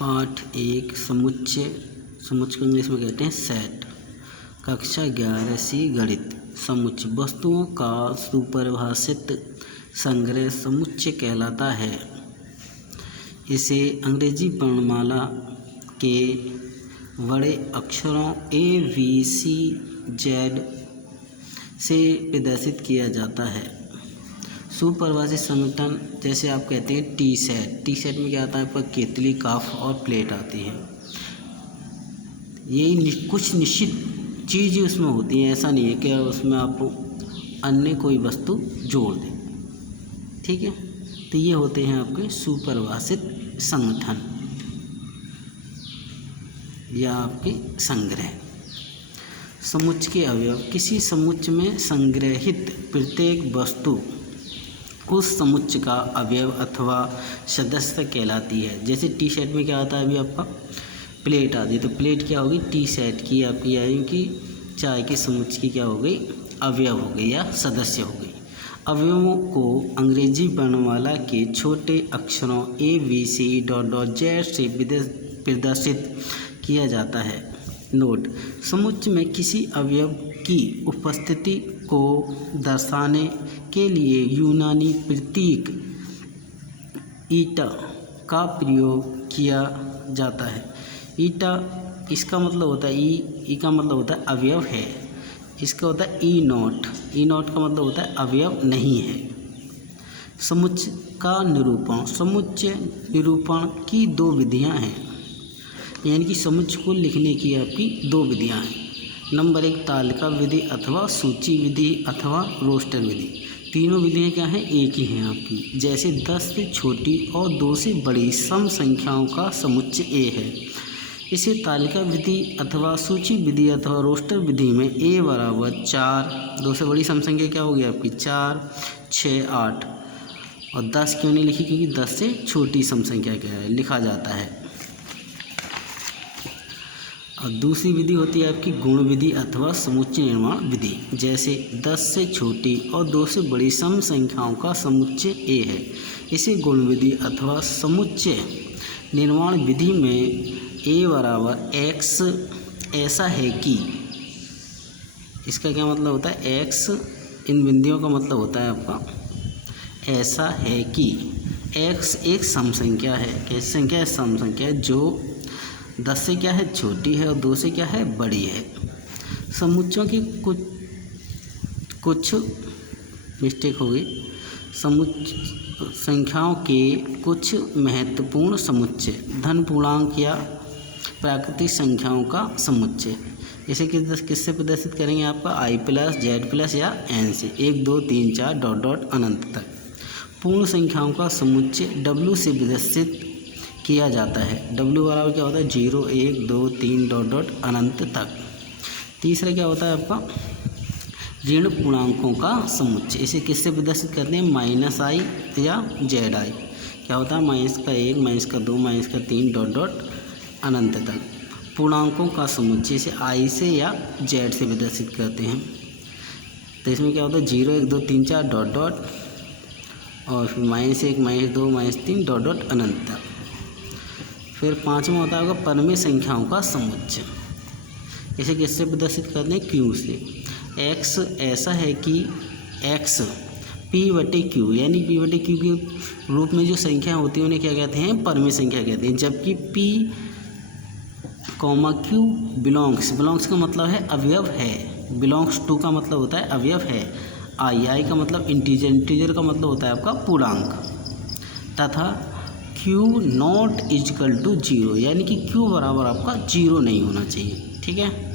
पाठ 1 समुच्चय को इंग्लिश में कहते हैं सेट। कक्षा 11 गणित। समुच्चय वस्तुओं का सुपरिभाषित संग्रह समुच्चय कहलाता है। इसे अंग्रेजी वर्णमाला के बड़े अक्षरों ABCZ से प्रदर्शित किया जाता है। सुपरिभाषित संगठन जैसे आप कहते हैं टी सेट में क्या आता है आपका केतली, काफ और प्लेट आती है। यही कुछ निश्चित चीज़ उसमें होती है, ऐसा नहीं है कि उसमें आप अन्य कोई वस्तु जोड़ दें। ठीक है, तो ये होते हैं आपके सुपरिभाषित संगठन या आपके संग्रह। समुच्चय के अवयव। किसी समुच्चय में संग्रहित प्रत्येक वस्तु उस समुच्चय का अवयव अथवा सदस्य कहलाती है। जैसे टी सेट में क्या आता है, अभी आपका प्लेट आती है, तो प्लेट क्या होगी, टी सेट की आपकी यानी कि चाय के समुच्चय की क्या हो गई, अवयव हो गई या सदस्य हो गई। अवयवों को अंग्रेजी वर्णमाला के छोटे अक्षरों ABCZ से प्रदर्शित किया जाता है। नोट: समुच्चय में किसी अवयव की उपस्थिति को दर्शाने के लिए यूनानी प्रतीक ईटा का प्रयोग किया जाता है। ईटा, इसका मतलब होता है ई का मतलब होता है अवयव है। इसका होता है ई नॉट का मतलब होता है अवयव नहीं है। समुच्चय का निरूपण। समुच्चय निरूपण की दो विधियां हैं, यानी कि समुच्चय को लिखने की आपकी दो विधियां हैं। नंबर 1 तालिका विधि अथवा सूची विधि अथवा रोस्टर विधि। तीनों विधियां क्या हैं, एक ही हैं आपकी। जैसे 10 से छोटी और 2 से बड़ी सम संख्याओं का समुच्चय A है। इसे तालिका विधि अथवा सूची विधि अथवा रोस्टर विधि में A बराबर 4, 2 से बड़ी सम संख्या क्या होगी आपकी 4, 6, 8 और 10 क्यों नहीं लिखी, क्योंकि 10 से छोटी सम संख्या क्या है लिखा जाता है। और दूसरी विधि होती है आपकी गुण विधि अथवा समुच्चय निर्माण विधि। जैसे 10 से छोटी और 2 से बड़ी सम संख्याओं का समुच्चय A है। इसे गुण विधि अथवा समुच्चय निर्माण विधि में A बराबर X ऐसा है कि, इसका क्या मतलब होता है, X इन बिंदुओं का मतलब होता है आपका ऐसा है कि X एक सम संख्या है। कैसी संख्या है, सम संख्या है जो 10 से क्या है छोटी है और 2 से क्या है बड़ी है। समुच्चयों की कुछ मिस्टेक हो गई। संख्याओं के कुछ महत्वपूर्ण समुच्चय। धन पूर्णांक या प्राकृतिक संख्याओं का समुच्चय। इसे किससे प्रदर्शित करेंगे, आपका I+Z+ या N से 1 2 3 4 अनंत तक। पूर्ण संख्याओं का समुच्चय W से प्रदर्शित किया जाता है। W बराबर क्या होता है 0 1 2 3 अनंत तक। तीसरा क्या होता है आपका ऋण पूर्णांकों का समुच्चय। इसे किससे प्रदर्शित करते हैं, -I या ZI। क्या होता है -1 -2 -3 अनंत तक। पूर्णांकों का समुच्चय इसे I से या Z से प्रदर्शित करते हैं। तो इसमें क्या होता है 0 1 2 3 4 और फिर -1 -2 -3 अनंत तक। फिर पाँचवा होता है परमेय संख्याओं का समुच्चय। इसे किससे प्रदर्शित करते हैं, Q से। X ऐसा है कि X P/Q यानी P/Q के रूप में जो संख्या होती है उन्हें क्या कहते हैं, परमेय संख्या कहते हैं। जबकि P, Q बिलोंग्स का मतलब है अवयव है। बिलोंग्स टू का मतलब होता है अवयव है। I का मतलब इंटीजर का मतलब होता है आपका पूर्णांक। तथा Q not = 0 यानी कि Q बराबर आपका 0 नहीं होना चाहिए। ठीक है।